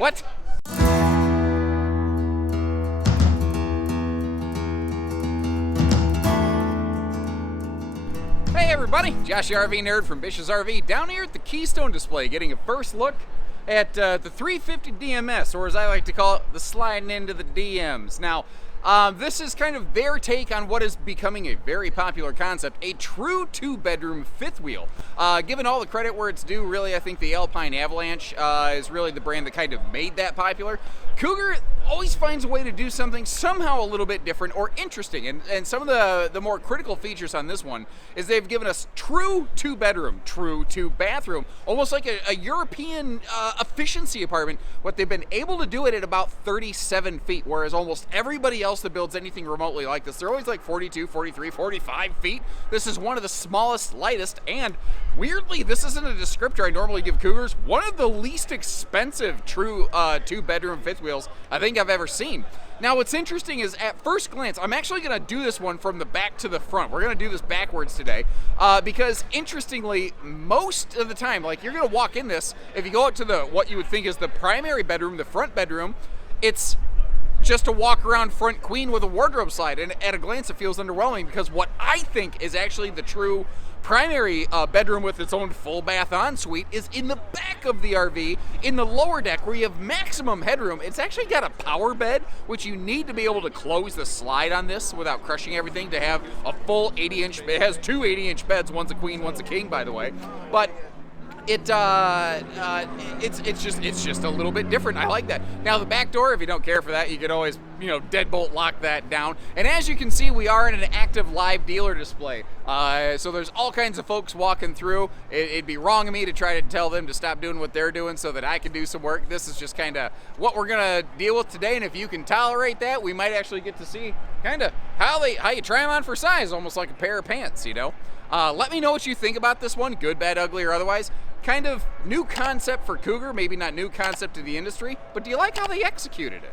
What? Hey everybody, Josh the RV Nerd from Bish's RV down here at the Keystone display getting a first look at the 350DMS, or as I like to call it, the sliding into the DMs. Now, this is kind of their take on what is becoming a very popular concept, a true two-bedroom fifth wheel. Given all the credit where it's due, really, I think the Alpine Avalanche is really the brand that kind of made that popular. Cougar always finds a way to do something somehow a little bit different or interesting, and some of the more critical features on this one is they've given us true two-bedroom, true two-bathroom, almost like a European efficiency apartment. What they've been able to do it at about 37 feet, whereas almost everybody else that builds anything remotely like this, they're always like 42, 43, 45 feet. This is one of the smallest, lightest, and weirdly, this isn't a descriptor I normally give Cougars, one of the least expensive true two-bedroom fifth wheels I think I've ever seen. Now, what's interesting is, at first glance, I'm actually going to do this one from the back to the front. We're going to do this backwards today because, interestingly, most of the time, like, you're going to walk in this, if you go out to what you would think is the primary bedroom, the front bedroom, it's just a walk around front queen with a wardrobe slide, and at a glance it feels underwhelming because what I think is actually the true primary bedroom with its own full bath ensuite is in the back of the RV, in the lower deck where you have maximum headroom. It's actually got a power bed, which you need to be able to close the slide on this without crushing everything to have a full 80-inch. It has two 80-inch beds, one's a queen, one's a king, by the way. But it's just a little bit different. I like that. Now the back door, if you don't care for that, you can always, deadbolt lock that down. And as you can see, we are in an active live dealer display. So there's all kinds of folks walking through. It'd be wrong of me to try to tell them to stop doing what they're doing so that I can do some work. This is just kind of what we're gonna deal with today. And if you can tolerate that, we might actually get to see kind of how you try them on for size, almost like a pair of pants, Let me know what you think about this one, good, bad, ugly, or otherwise. Kind of new concept for Cougar, maybe not new concept to the industry, but do you like how they executed it?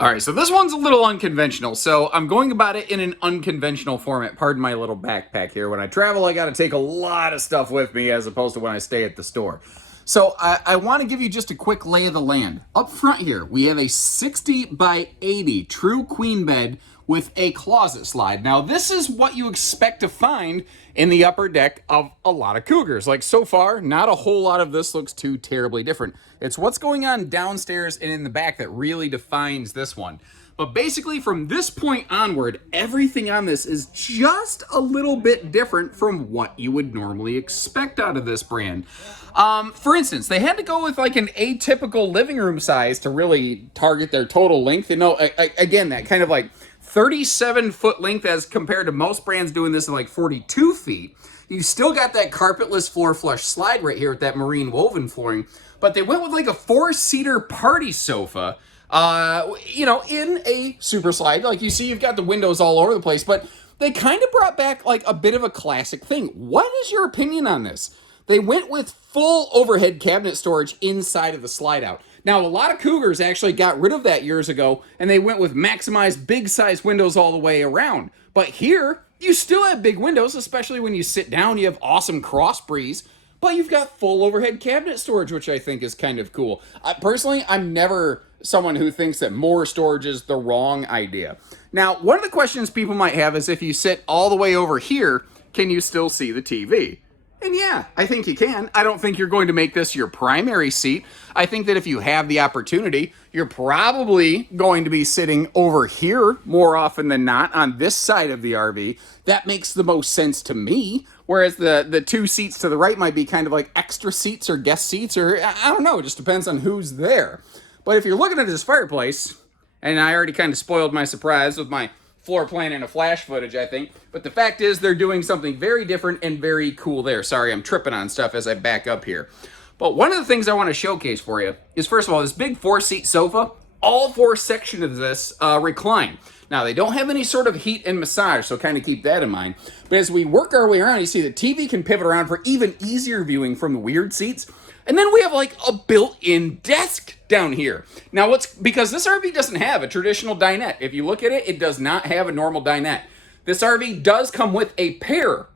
All right, so this one's a little unconventional, so I'm going about it in an unconventional format. Pardon my little backpack here. When I travel, I got to take a lot of stuff with me as opposed to when I stay at the store. So I want to give you just a quick lay of the land. Up front here, we have a 60 by 80 true queen bed with a closet slide. Now, this is what you expect to find in the upper deck of a lot of Cougars. Like, so far, not a whole lot of this looks too terribly different. It's what's going on downstairs and in the back that really defines this one. But basically, from this point onward, everything on this is just a little bit different from what you would normally expect out of this brand. For instance, they had to go with like an atypical living room size to really target their total length. Again, that kind of like 37-foot length as compared to most brands doing this in like 42 feet. You still got that carpetless floor flush slide right here with that marine woven flooring. But they went with like a 4-seater party sofa, in a super slide. Like you see, you've got the windows all over the place, but they kind of brought back like a bit of a classic thing. What is your opinion on this? They went with full overhead cabinet storage inside of the slide out. Now, a lot of Cougars actually got rid of that years ago, and they went with maximized big size windows all the way around. But here, you still have big windows, especially when you sit down. You have awesome cross breeze, but you've got full overhead cabinet storage, which I think is kind of cool. Personally, I'm never someone who thinks that more storage is the wrong idea. Now, one of the questions people might have is if you sit all the way over here, can you still see the TV? And yeah, I think you can. I don't think you're going to make this your primary seat. I think that if you have the opportunity, you're probably going to be sitting over here more often than not on this side of the RV. That makes the most sense to me. Whereas the two seats to the right might be kind of like extra seats or guest seats, or I don't know, it just depends on who's there. But if you're looking at this fireplace, and I already kind of spoiled my surprise with my floor plan and a flash footage, I think. But the fact is, they're doing something very different and very cool there. Sorry, I'm tripping on stuff as I back up here. But one of the things I want to showcase for you is, first of all, this big 4-seat sofa. All 4 sections of this recline. Now, they don't have any sort of heat and massage, so kind of keep that in mind. But as we work our way around, you see the TV can pivot around for even easier viewing from the weird seats. And then we have like a built-in desk down here. Now, because this RV doesn't have a traditional dinette. If you look at it, it does not have a normal dinette. This RV does come with a pair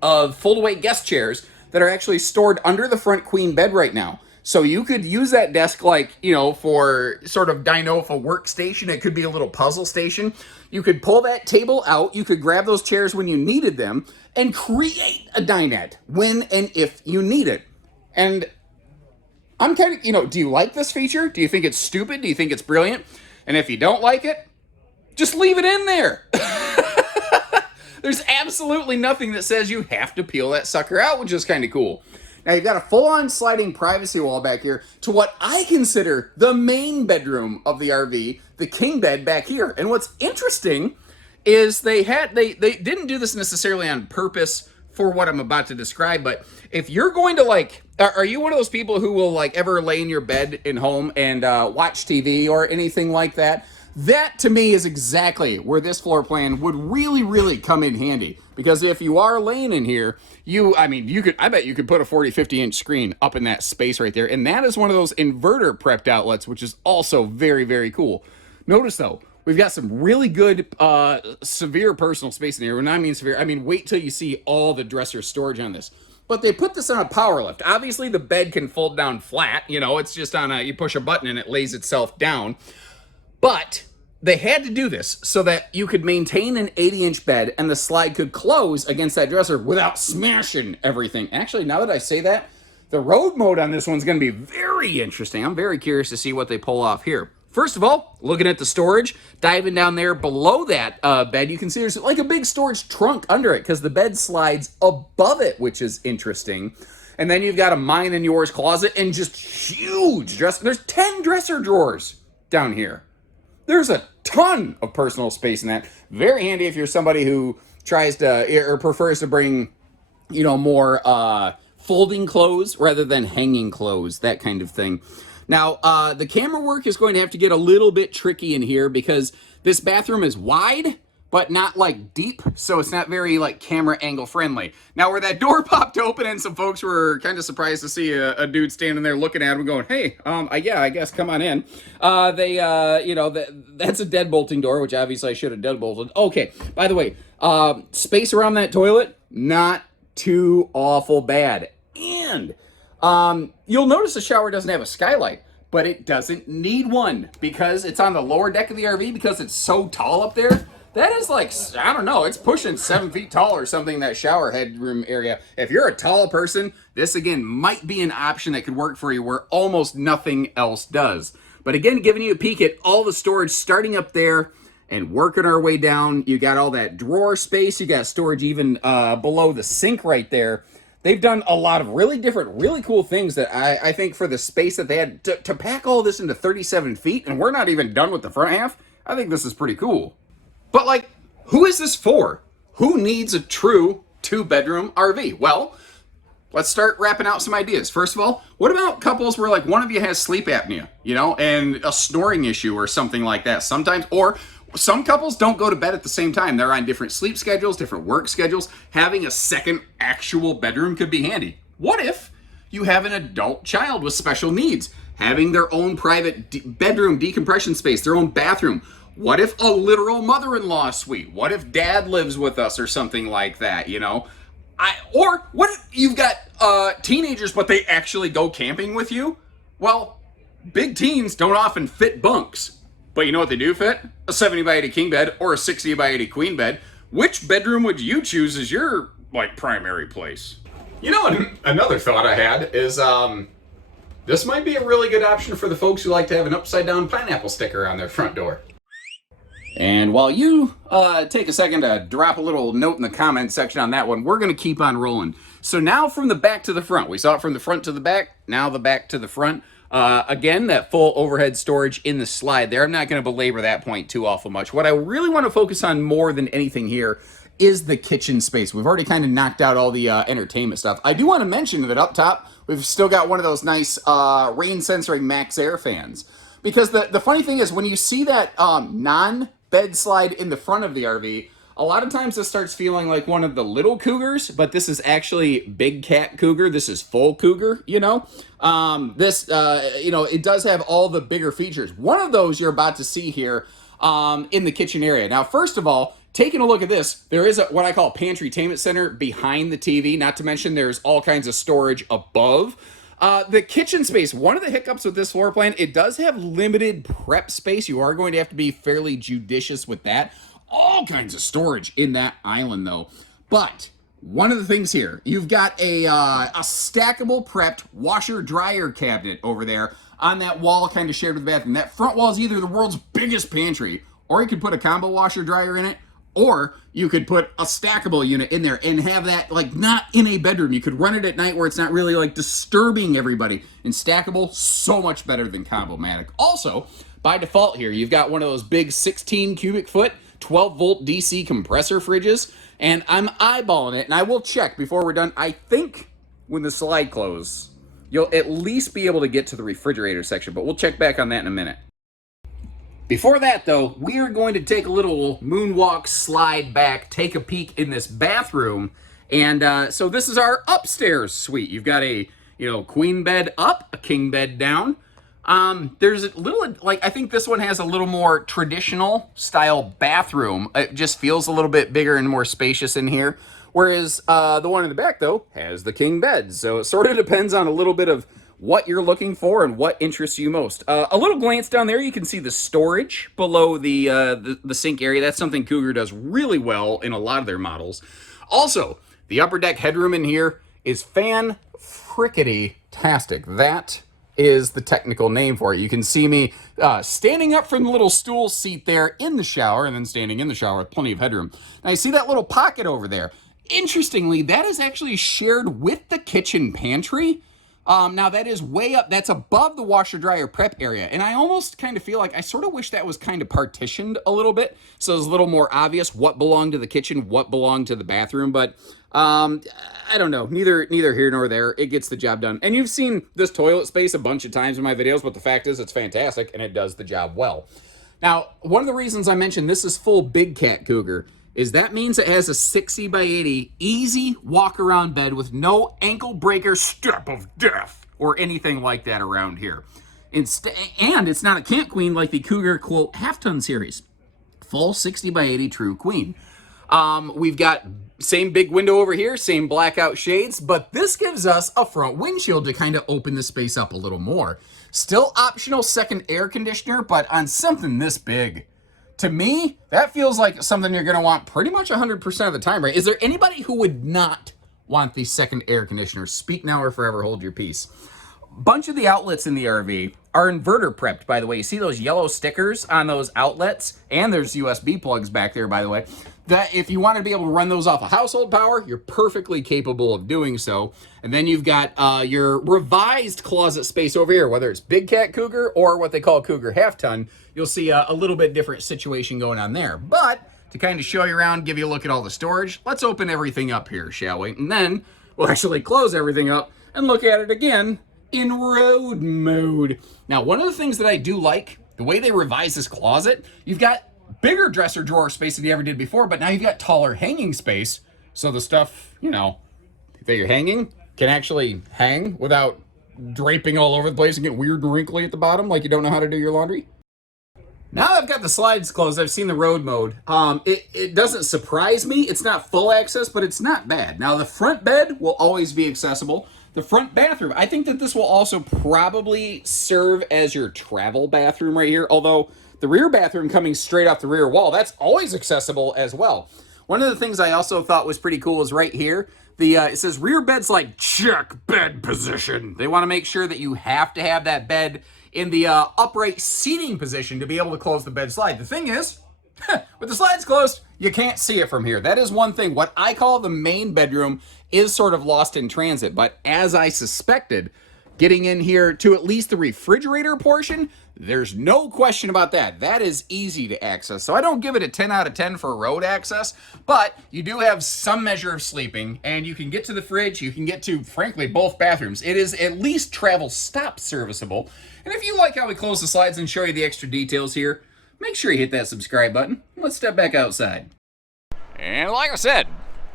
of fold-away guest chairs that are actually stored under the front queen bed right now. So you could use that desk like, for sort of dino if a workstation. It could be a little puzzle station. You could pull that table out. You could grab those chairs when you needed them and create a dinette when and if you need it. And I'm kind of, do you like this feature? Do you think it's stupid? Do you think it's brilliant? And if you don't like it, just leave it in there. There's absolutely nothing that says you have to peel that sucker out, which is kind of cool. Now you've got a full-on sliding privacy wall back here to what I consider the main bedroom of the RV, the king bed back here. And what's interesting is they didn't do this necessarily on purpose for what I'm about to describe, but if you're going to are you one of those people who will ever lay in your bed in home and watch TV or anything like that? That to me is exactly where this floor plan would really, really come in handy. Because if you are laying in here, I bet you could put a 40, 50-inch screen up in that space right there. And that is one of those inverter prepped outlets, which is also very, very cool. Notice though, we've got some really good severe personal space in here. When I mean severe, I mean wait till you see all the dresser storage on this. But they put this on a power lift. Obviously the bed can fold down flat. It's just you push a button and it lays itself down. But they had to do this so that you could maintain an 80-inch bed and the slide could close against that dresser without smashing everything. Actually, now that I say that, the road mode on this one's going to be very interesting. I'm very curious to see what they pull off here. First of all, looking at the storage, diving down there below that bed, you can see there's like a big storage trunk under it because the bed slides above it, which is interesting. And then you've got a mine and yours closet and just huge dresser. There's 10 dresser drawers down here. There's a ton of personal space in that. Very handy if you're somebody who tries to or prefers to bring, more folding clothes rather than hanging clothes, that kind of thing. Now, the camera work is going to have to get a little bit tricky in here because this bathroom is wide, but not deep, so it's not very camera angle friendly. Now, where that door popped open and some folks were kind of surprised to see a dude standing there looking at him going, hey, yeah, I guess come on in. That's a deadbolting door, which obviously I should have deadbolted. Okay, by the way, space around that toilet, not too awful bad. And you'll notice the shower doesn't have a skylight, but it doesn't need one because it's on the lower deck of the RV because it's so tall up there. That is I don't know, it's pushing 7 feet tall or something, that shower headroom area. If you're a tall person, this again might be an option that could work for you where almost nothing else does. But again, giving you a peek at all the storage starting up there and working our way down. You got all that drawer space, you got storage even below the sink right there. They've done a lot of really different, really cool things that I think for the space that they had to pack all this into 37 feet, and we're not even done with the front half, I think this is pretty cool. But who is this for? Who needs a true 2-bedroom RV? Well, let's start wrapping out some ideas. First of all, what about couples where one of you has sleep apnea, and a snoring issue or something like that sometimes, or some couples don't go to bed at the same time. They're on different sleep schedules, different work schedules. Having a second actual bedroom could be handy. What if you have an adult child with special needs, having their own private bedroom decompression space, their own bathroom? What if a literal mother-in-law suite? What if dad lives with us or something like that, Or what if you've got teenagers, but they actually go camping with you? Well, big teens don't often fit bunks. But you know what they do fit? A 70 by 80 king bed or a 60 by 80 queen bed. Which bedroom would you choose as your, primary place? Another thought I had is, this might be a really good option for the folks who like to have an upside-down pineapple sticker on their front door. And while you take a second to drop a little note in the comments section on that one, we're going to keep on rolling. So now from the back to the front. We saw it from the front to the back, now the back to the front. Again, that full overhead storage in the slide there. I'm not going to belabor that point too awful much. What I really want to focus on more than anything here is the kitchen space. We've already kind of knocked out all the entertainment stuff. I do want to mention that up top, we've still got one of those nice rain sensing max air fans. Because the funny thing is, when you see that non-bed slide in the front of the RV, a lot of times this starts feeling like one of the little Cougars, but this is actually big cat Cougar. This is full Cougar, it does have all the bigger features. One of those you're about to see here in the kitchen area. Now, first of all, taking a look at this, there is what I call pantry-tainment center behind the TV, not to mention there's all kinds of storage above. The kitchen space, one of the hiccups with this floor plan, it does have limited prep space. You are going to have to be fairly judicious with that. All kinds of storage in that island, though. But one of the things here, you've got a stackable prepped washer-dryer cabinet over there on that wall kind of shared with the bathroom. That front wall is either the world's biggest pantry, or you could put a combo washer-dryer in it, or you could put a stackable unit in there and have that, like, not in a bedroom. You could run it at night where it's not really, like, disturbing everybody. And stackable, so much better than combo-matic. Also, by default here, you've got one of those big 16 cubic foot, 12-volt DC compressor fridges. And I'm eyeballing it, and I will check before we're done. I think when the slide closes, you'll at least be able to get to the refrigerator section, but we'll check back on that in a minute. Before that, though, we are going to take a little moonwalk slide back, take a peek in this bathroom. And so this is our upstairs suite. You've got a, queen bed up, a king bed down. There's a little, I think this one has a little more traditional style bathroom. It just feels a little bit bigger and more spacious in here. Whereas the one in the back, though, has the king bed. So it sort of depends on a little bit of what you're looking for and what interests you most. A little glance down there, you can see the storage below the sink area. That's something Cougar does really well in a lot of their models. Also, the upper deck headroom in here is fan-frickety-tastic. That is the technical name for it. You can see me standing up from the little stool seat there in the shower, and then standing in the shower with plenty of headroom. Now, you see that little pocket over there? Interestingly, that is actually shared with the kitchen pantry. Now that is way up, that's above the washer dryer prep area. And I almost kind of feel like I sort of wish that was kind of partitioned a little bit. So it's a little more obvious what belonged to the kitchen, what belonged to the bathroom. But I don't know, neither here nor there. It gets the job done. And you've seen this toilet space a bunch of times in my videos, but the fact is it's fantastic and it does the job well. Now, one of the reasons I mentioned this is full big cat Cougar is that means it has a 60 by 80 easy walk around bed with no ankle breaker step of death or anything like that around here. And it's not a camp queen like the Cougar quote half-ton series. Full 60 by 80 true queen. We've got same big window over here, same blackout shades, but this gives us a front windshield to kind of open the space up a little more. Still optional second air conditioner, but on something this big, to me, that feels like something you're going to want pretty much 100% of the time, right? Is there anybody who would not want the second air conditioner? Speak now or forever hold your peace. Bunch of the outlets in the RV are inverter prepped, by the way. You see those yellow stickers on those outlets? And there's USB plugs back there, by the way. That if you want to be able to run those off of household power, you're perfectly capable of doing so. And then you've got your revised closet space over here, whether it's Big Cat Cougar or what they call Cougar half-ton. You'll see a little bit different situation going on there. But to kind of show you around, give you a look at all the storage, let's open everything up here, shall we? And then we'll actually close everything up and look at it again in road mode. Now, one of the things that I do like, the way they revised this closet, you've got bigger dresser drawer space than you ever did before, but now you've got taller hanging space. So the stuff, that you're hanging can actually hang without draping all over the place and get weird and wrinkly at the bottom like you don't know how to do your laundry. Now that I've got the slides closed, I've seen the road mode. It doesn't surprise me. It's not full access, but it's not bad. Now, the front bed will always be accessible. The front bathroom, I think that this will also probably serve as your travel bathroom right here, although the rear bathroom coming straight off the rear wall, that's always accessible as well. One of the things I also thought was pretty cool is right here. It says rear bed's like check bed position. They want to make sure that you have to have that bed in the upright seating position to be able to close the bed slide. The thing is, with the slides closed, you can't see it from here. That is one thing. What I call the main bedroom is sort of lost in transit, but as I suspected, getting in here to at least the refrigerator portion, there's no question about that. That is easy to access. So I don't give it a 10 out of 10 for road access, but you do have some measure of sleeping, and you can get to the fridge, you can get to, frankly, both bathrooms. It is at least travel stop serviceable. And if you like how we close the slides and show you the extra details here, make sure you hit that subscribe button. Let's step back outside. And like I said,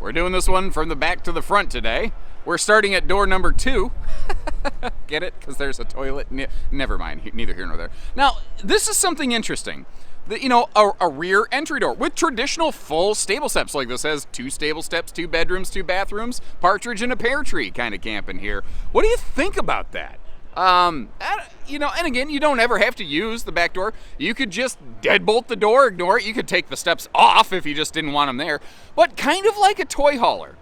we're doing this one from the back to the front today. We're starting at door number 2. Get it? Because there's a toilet. Never mind. Neither here nor there. Now, this is something interesting. a rear entry door with traditional full stable steps. Like this has 2 stable steps, 2 bedrooms, 2 bathrooms, partridge in a pear tree kind of camping here. What do you think about that? And again, you don't ever have to use the back door. You could just deadbolt the door, ignore it. You could take the steps off if you just didn't want them there. But kind of like a toy hauler,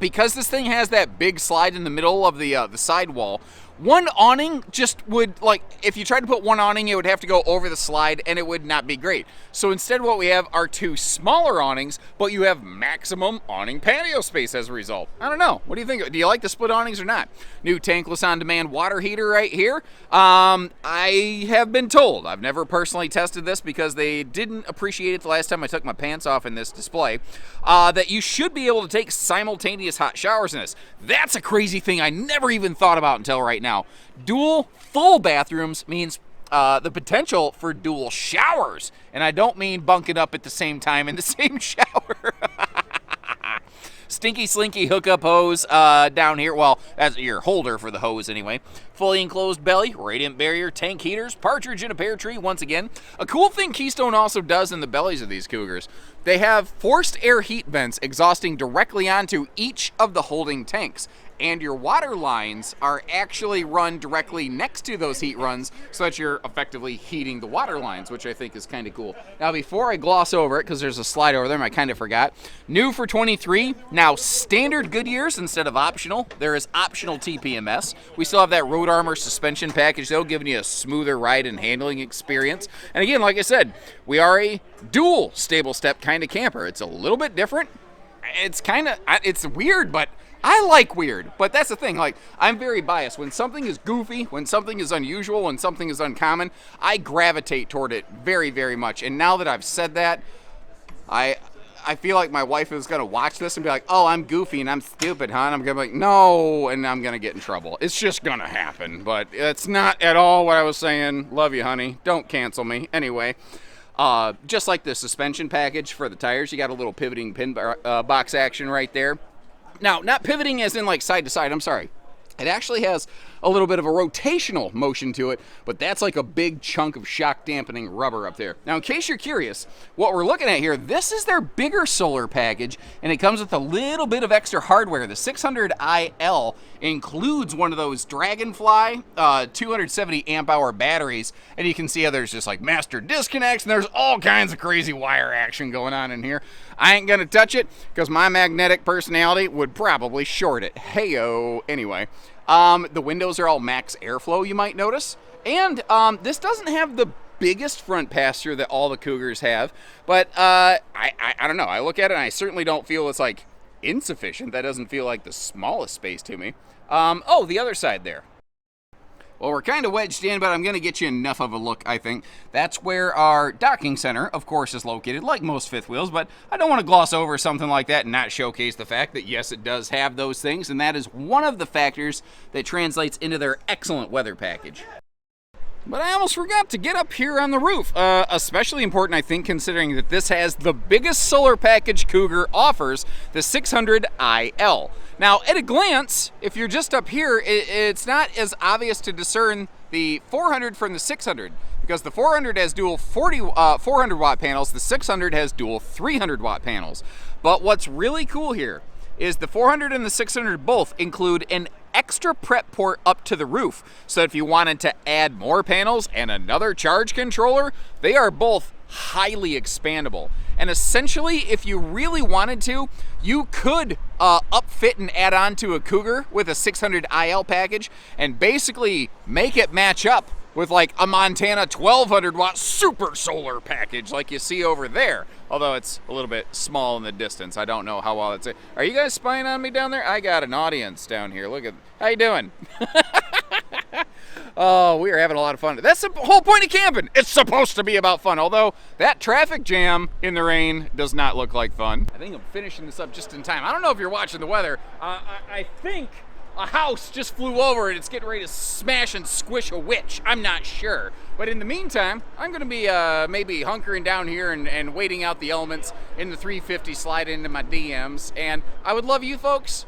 because this thing has that big slide in the middle of the sidewall. One awning just would, like, if you tried to put one awning, it would have to go over the slide, and it would not be great. So instead what we have are 2 smaller awnings, but you have maximum awning patio space as a result. I don't know. What do you think? Do you like the split awnings or not? New tankless on-demand water heater right here. I have been told, I've never personally tested this because they didn't appreciate it the last time I took my pants off in this display, that you should be able to take simultaneous hot showers in this. That's a crazy thing I never even thought about until right now. Dual full bathrooms means the potential for dual showers. And I don't mean bunking up at the same time in the same shower. Stinky Slinky hookup hose down here. Well, that's your holder for the hose anyway. Fully enclosed belly, radiant barrier, tank heaters, partridge in a pear tree once again. A cool thing Keystone also does in the bellies of these Cougars, they have forced air heat vents exhausting directly onto each of the holding tanks. And your water lines are actually run directly next to those heat runs so that you're effectively heating the water lines, which I think is kind of cool. Now, before I gloss over it, because there's a slide over there and I kind of forgot, new for 23, now standard Goodyears instead of optional. There is optional TPMS. We still have that Road Armor suspension package, though, giving you a smoother ride and handling experience. And again, like I said, we are a dual stable step kind of camper. It's a little bit different. It's weird, but I like weird, but that's the thing. Like, I'm very biased. When something is goofy, when something is unusual, when something is uncommon, I gravitate toward it very, very much. And now that I've said that, I feel like my wife is going to watch this and be like, oh, I'm goofy and I'm stupid, huh? And I'm going to be like, no, and I'm going to get in trouble. It's just going to happen, but it's not at all what I was saying. Love you, honey. Don't cancel me. Anyway, just like the suspension package for the tires, you got a little pivoting pin box action right there. Now, not pivoting as in like side to side, I'm sorry. It actually has a little bit of a rotational motion to it, but that's like a big chunk of shock dampening rubber up there. Now, in case you're curious, what we're looking at here, this is their bigger solar package, and it comes with a little bit of extra hardware. The 600IL includes one of those Dragonfly 270 amp hour batteries, and you can see how there's just like master disconnects, and there's all kinds of crazy wire action going on in here. I ain't gonna touch it because my magnetic personality would probably short it. Heyo. Anyway, the windows are all max airflow, you might notice, and this doesn't have the biggest front pass-through that all the Cougars have, but I don't know. I look at it and I certainly don't feel it's like insufficient. That doesn't feel like the smallest space to me. Oh, the other side there. Well, we're kind of wedged in, but I'm going to get you enough of a look, I think. That's where our docking center, of course, is located, like most fifth wheels, but I don't want to gloss over something like that and not showcase the fact that, yes, it does have those things, and that is one of the factors that translates into their excellent weather package. But I almost forgot to get up here on the roof. Especially important, I think, considering that this has the biggest solar package Cougar offers, the 600IL. Now, at a glance, if you're just up here, it's not as obvious to discern the 400 from the 600, because the 400 has dual 400 watt panels, the 600 has dual 300 watt panels. But what's really cool here is the 400 and the 600 both include an extra prep port up to the roof, so if you wanted to add more panels and another charge controller, they are both highly expandable. And essentially, if you really wanted to, you could upfit and add on to a Cougar with a 600IL package and basically make it match up with like a Montana 1200 watt super solar package like you see over there. Although it's a little bit small in the distance. I don't know how well it's. Are you guys spying on me down there? I got an audience down here. Look at, how you doing? Oh, we are having a lot of fun. That's the whole point of camping. It's supposed to be about fun. Although that traffic jam in the rain does not look like fun. I think I'm finishing this up just in time. I don't know if you're watching the weather. I think a house just flew over and it's getting ready to smash and squish a witch. I'm not sure. But in the meantime, I'm going to be maybe hunkering down here and waiting out the elements in the 350 slide into my DMs. And I would love you folks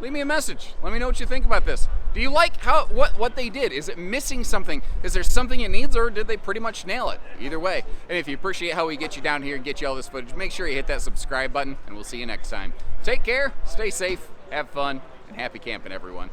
leave me a message. Let me know what you think about this. Do you like what they did? Is it missing something? Is there something it needs, or did they pretty much nail it? Either way. And if you appreciate how we get you down here and get you all this footage, make sure you hit that subscribe button, and we'll see you next time. Take care, stay safe, have fun, and happy camping, everyone.